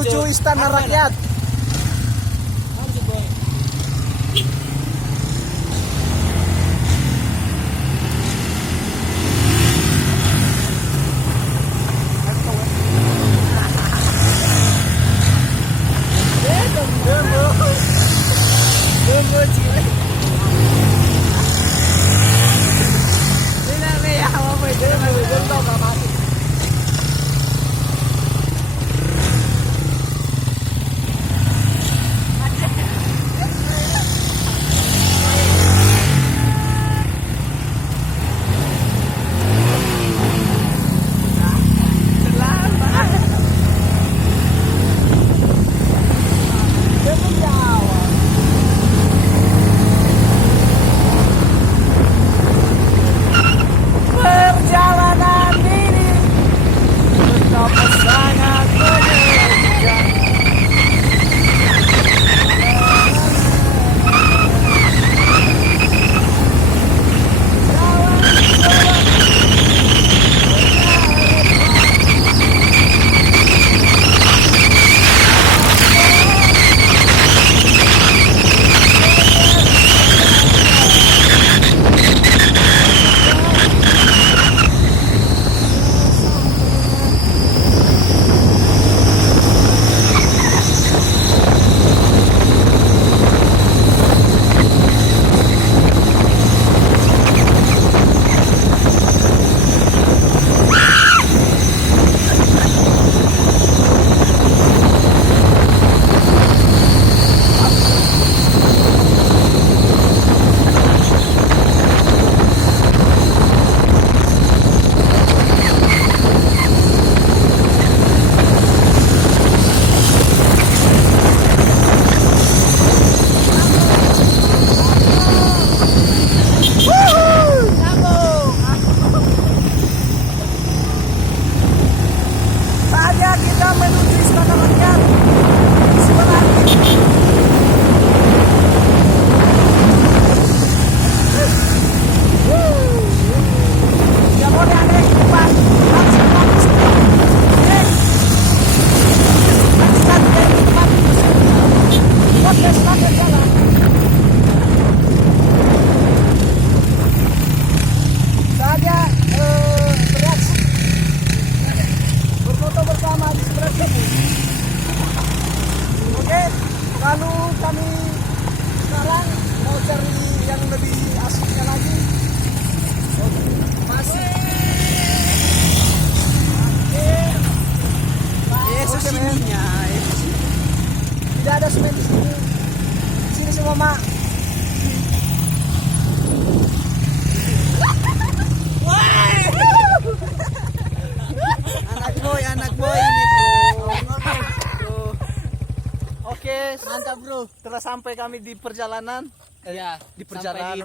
menuju Istana Rakyat. Lalu kami sekarang mau cari yang lebih asiknya lagi. Masih. Yesus ininya. Tidak ada semen di sini. Sini semua mak. Anak boy ini bro. Oke, mantap bro. Telah sampai kami di perjalanan. Ya, di perjalanan.